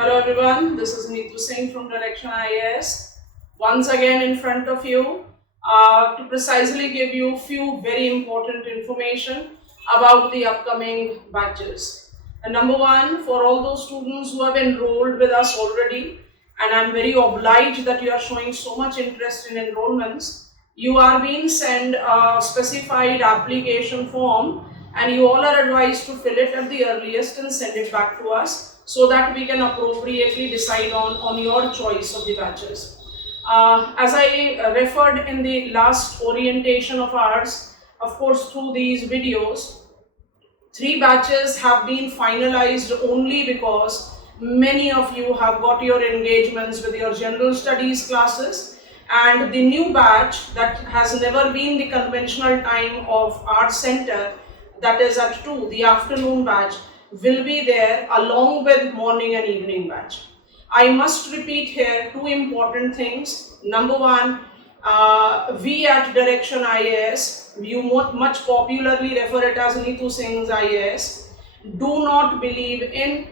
Hello everyone, this is Neetu Singh from Direction IAS. Once again in front of you to precisely give you few very important information about the upcoming batches. And number one, for all those students who have enrolled with us already, and I'm very obliged that you are showing so much interest in enrollments, you are being sent a specified application form and you all are advised to fill it at the earliest and send it back to us so that we can appropriately decide on your choice of the batches. As I referred in the last orientation of ours, of course through these videos, 3 batches have been finalized only because many of you have got your engagements with your general studies classes, and the new batch that has never been the conventional time of our center, that is at 2, the afternoon batch, will be there along with morning and evening batch. I must repeat here 2 important things. Number one, we at Direction IAS, you much popularly refer it as Neetu Singh's IAS, do not believe in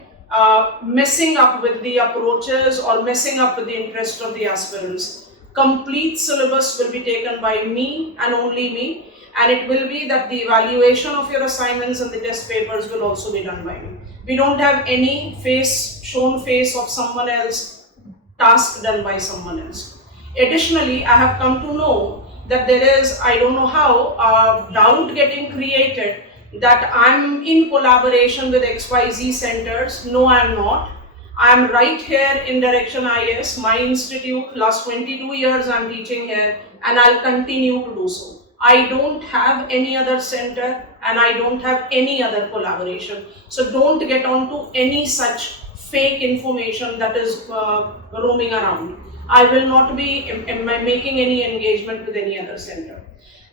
messing up with the approaches or messing up with the interest of the aspirants. Complete syllabus will be taken by me and only me, and it will be that the evaluation of your assignments and the test papers will also be done by me. We don't have any shown face of someone else, task done by someone else. Additionally, I have come to know that there is, I don't know how, a doubt getting created that I'm in collaboration with XYZ centers. No, I am not. I am right here in Direction IAS, my institute. Last 22 years I am teaching here and I'll continue to do so. I don't have any other center and I don't have any other collaboration. So don't get onto any such fake information that is roaming around. I will not be making any engagement with any other center.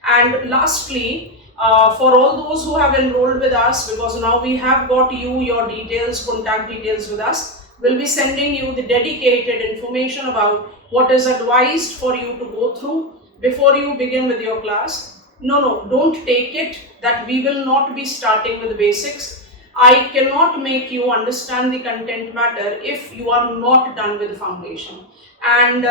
And lastly, for all those who have enrolled with us, because now we have got your details, contact details with us, we'll be sending you the dedicated information about what is advised for you to go through before you begin with your class. No, don't take it that we will not be starting with basics. I cannot make you understand the content matter if you are not done with the foundation. And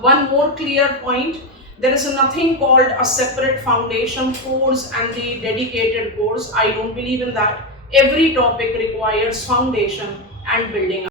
one more clear point, there is nothing called a separate foundation course and the dedicated course. I don't believe in that. Every topic requires foundation and building up.